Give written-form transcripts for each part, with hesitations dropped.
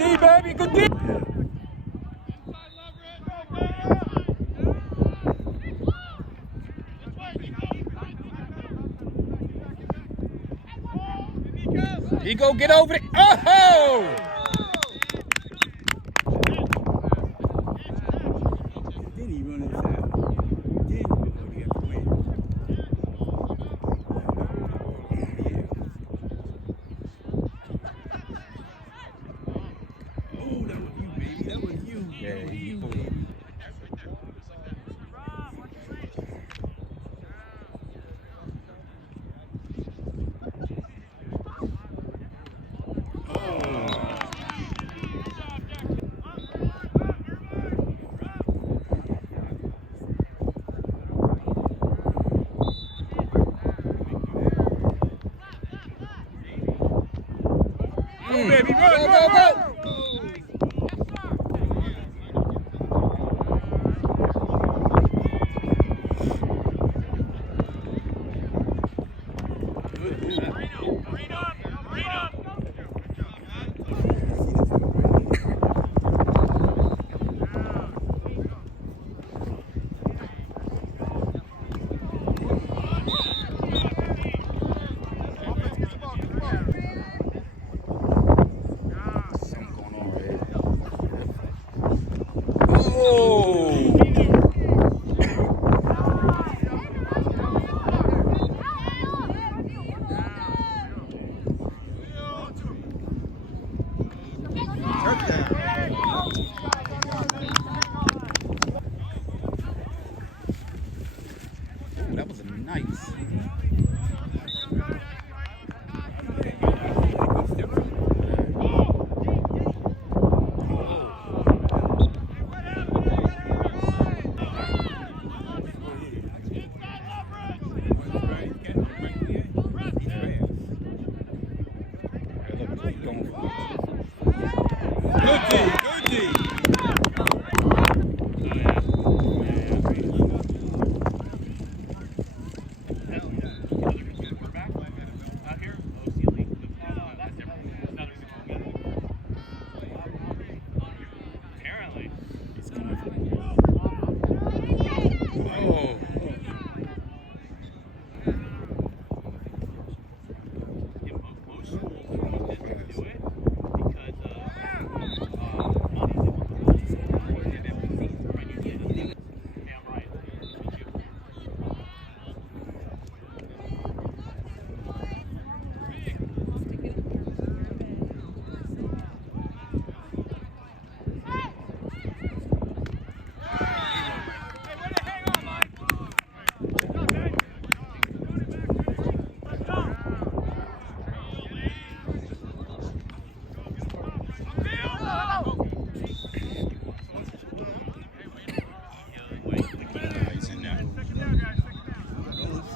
D, baby. Good D. He go get over it. Oh! Then he run inside. Then you know you have to win. Oh, that was you, baby. That was you. Yeah, That was he- you, baby. Baby, go. Something going on right here. Oh! Ooh, that was a nice.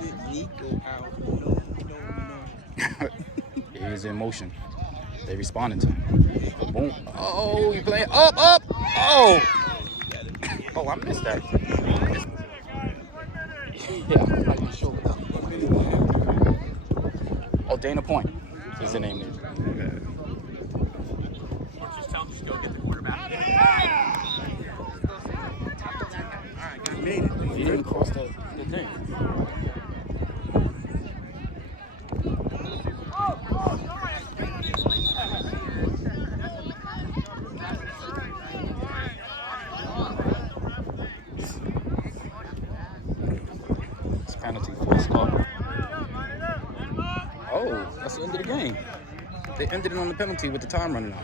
Good D, good D. Oh. He's in motion. They responding to him. Boom. Oh, he playing up. Oh. Oh, I missed that. Yeah, I'm not even sure. Oh, Dana Point is the name there. Just tell him to go get the quarterback. He made it. He didn't cross the thing. It's penalty for a score. Oh, that's the end of the game. They ended it on the penalty with the time running out.